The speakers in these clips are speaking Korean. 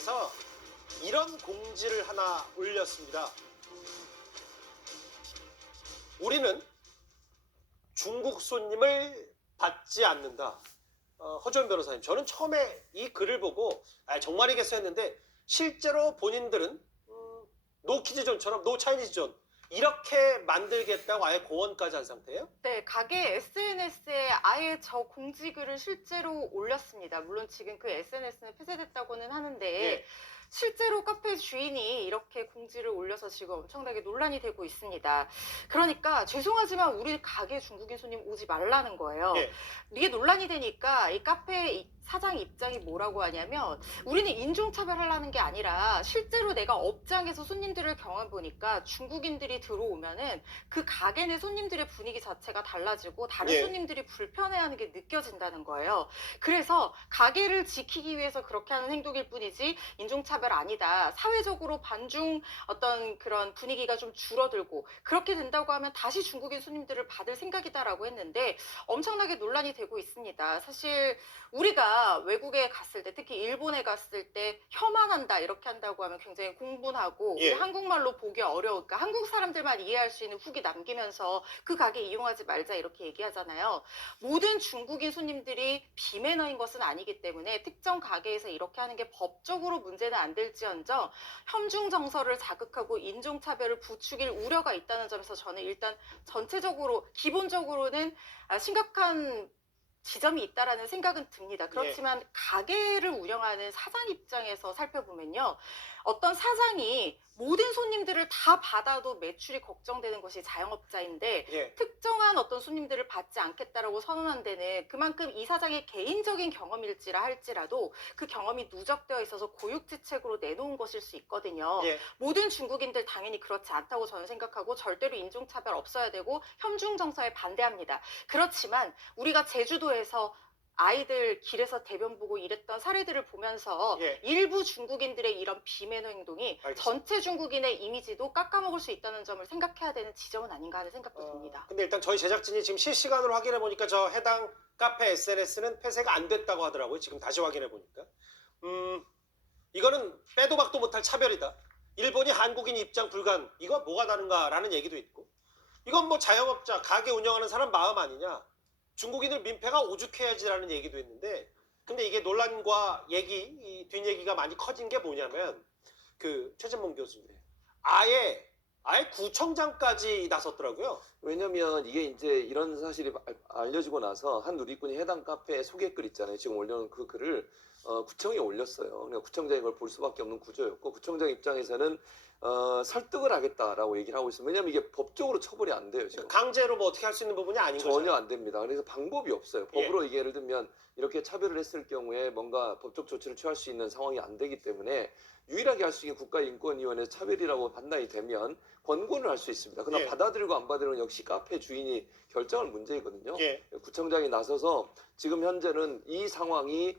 카페에서 이런 공지를 하나 올렸습니다. 우리는 중국 손님을 받지 않는다. 허주원 변호사님, 저는 처음에 이 글을 보고 정말이겠어 했는데 실제로 본인들은 노 키즈존처럼 노 차이니즈존 이렇게 만들겠다고 아예 공언까지 한 상태예요? 네, 가게 SNS에 아예 저 공지글을 실제로 올렸습니다. 물론 지금 그 SNS는 폐쇄됐다고는 하는데 예. 실제로 카페 주인이 이렇게 공지를 올려서 지금 엄청나게 논란이 되고 있습니다. 그러니까 죄송하지만 우리 가게 중국인 손님 오지 말라는 거예요. 예. 이게 논란이 되니까 이 카페 사장 입장이 뭐라고 하냐면 우리는 인종차별하려는 게 아니라 실제로 내가 업장에서 손님들을 경험해보니까 중국인들이 들어오면은 그 가게 내 손님들의 분위기 자체가 달라지고 다른 예. 손님들이 불편해하는 게 느껴진다는 거예요. 그래서 가게를 지키기 위해서 그렇게 하는 행동일 뿐이지 인종차별 아니다. 사회적으로 반중 어떤 그런 분위기가 좀 줄어들고 그렇게 된다고 하면 다시 중국인 손님들을 받을 생각이다라고 했는데 엄청나게 논란이 되고 있습니다. 사실 우리가 외국에 갔을 때 특히 일본에 갔을 때 혐한한다 이렇게 한다고 하면 굉장히 공분하고 예. 우리 한국말로 보기 어려우니까 한국 사람들만 이해할 수 있는 후기 남기면서 그 가게 이용하지 말자 이렇게 얘기하잖아요. 모든 중국인 손님들이 비매너인 것은 아니기 때문에 특정 가게에서 이렇게 하는 게 법적으로 문제는 안 될지언정 혐중 정서를 자극하고 인종차별을 부추길 우려가 있다는 점에서 저는 일단 전체적으로 기본적으로는 심각한 지점이 있다라는 생각은 듭니다. 그렇지만 가게를 운영하는 사장 입장에서 살펴보면요. 어떤 사장이 모든 손님들을 다 받아도 매출이 걱정되는 것이 자영업자인데 예. 특정한 어떤 손님들을 받지 않겠다라고 선언한 데는 그만큼 이 사장의 개인적인 경험일지라 할지라도 그 경험이 누적되어 있어서 고육지책으로 내놓은 것일 수 있거든요. 예. 모든 중국인들 당연히 그렇지 않다고 저는 생각하고 절대로 인종차별 없어야 되고 혐중 정서에 반대합니다. 그렇지만 우리가 제주도에서 아이들 길에서 대변 보고 이랬던 사례들을 보면서 예. 일부 중국인들의 이런 비매너 행동이 알겠습니다. 전체 중국인의 이미지도 깎아먹을 수 있다는 점을 생각해야 되는 지점은 아닌가 하는 생각도 듭니다. 근데 일단 저희 제작진이 지금 실시간으로 확인해 보니까 저 해당 카페 SNS는 폐쇄가 안 됐다고 하더라고요. 지금 다시 확인해 보니까. 이거는 빼도 박도 못할 차별이다. 일본이 한국인 입장 불간. 이거 뭐가 다른가라는 얘기도 있고. 이건 뭐 자영업자, 가게 운영하는 사람 마음 아니냐. 중국인을 민폐가 오죽해야지라는 얘기도 있는데 근데 이게 논란과 이 뒷얘기가 많이 커진 게 뭐냐면 그 최진봉 교수님 아예 구청장까지 나섰더라고요. 왜냐면 이게 이제 이런 사실이 알려지고 나서 한 누리꾼이 해당 카페에 소개글 있잖아요. 지금 올려놓은 그 글을 구청에 올렸어요. 그러니까 구청장이 이걸 볼 수밖에 없는 구조였고 구청장 입장에서는 설득을 하겠다라고 얘기를 하고 있어요. 왜냐면 이게 법적으로 처벌이 안 돼요. 지금. 강제로 뭐 어떻게 할 수 있는 부분이 아닌 거죠. 전혀 안 됩니다. 그래서 방법이 없어요. 법으로 이게 예를 들면 이렇게 차별을 했을 경우에 뭔가 법적 조치를 취할 수 있는 상황이 안 되기 때문에 유일하게 할 수 있는 국가인권위원회 차별이라고 판단이 되면 권고를 할 수 있습니다. 그러나 예. 받아들이고 안 받아들이는 건 역시 카페 주인이 결정할 문제이거든요. 예. 구청장이 나서서 지금 현재는 이 상황이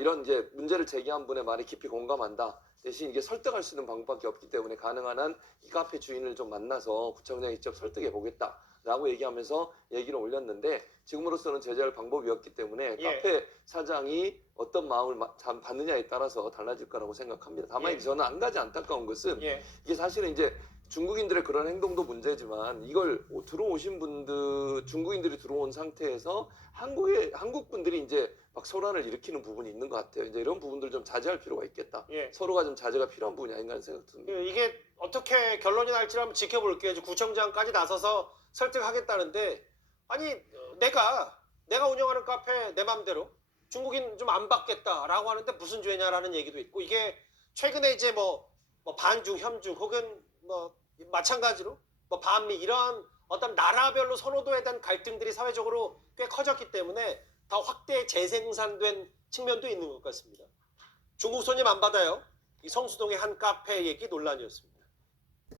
이런 이제 문제를 제기한 분의 말에 깊이 공감한다. 대신 이게 설득할 수 있는 방법밖에 없기 때문에 가능한 한 이 카페 주인을 좀 만나서 구청장이 직접 설득해 보겠다라고 얘기하면서 얘기를 올렸는데 지금으로서는 제재할 방법이 없기 때문에 카페 사장이 어떤 마음을 받느냐에 따라서 달라질 거라고 생각합니다. 다만 저는 한 가지 안타까운 것은 이게 사실은 이제 중국인들의 그런 행동도 문제지만 이걸 들어오신 분들 중국인들이 들어온 상태에서 한국 분들이 이제 막 소란을 일으키는 부분이 있는 것 같아요. 이제 이런 부분들 좀 자제할 필요가 있겠다. 서로가 좀 자제가 필요한 부분이 아닌가 하는 생각 듭니다. 이게 어떻게 결론이 날지 한번 지켜볼게요. 이제 구청장까지 나서서 설득하겠다는데 아니 내가 운영하는 카페 내 맘대로 중국인 좀 안 받겠다라고 하는데 무슨 죄냐라는 얘기도 있고 이게 최근에 이제 뭐 반중, 혐중 혹은 뭐 마찬가지로 뭐 반미 이런 어떤 나라별로 선호도에 대한 갈등들이 사회적으로 꽤 커졌기 때문에 더 확대 재생산된 측면도 있는 것 같습니다. 중국 손님 안 받아요. 이 성수동의 한 카페 얘기 논란이었습니다.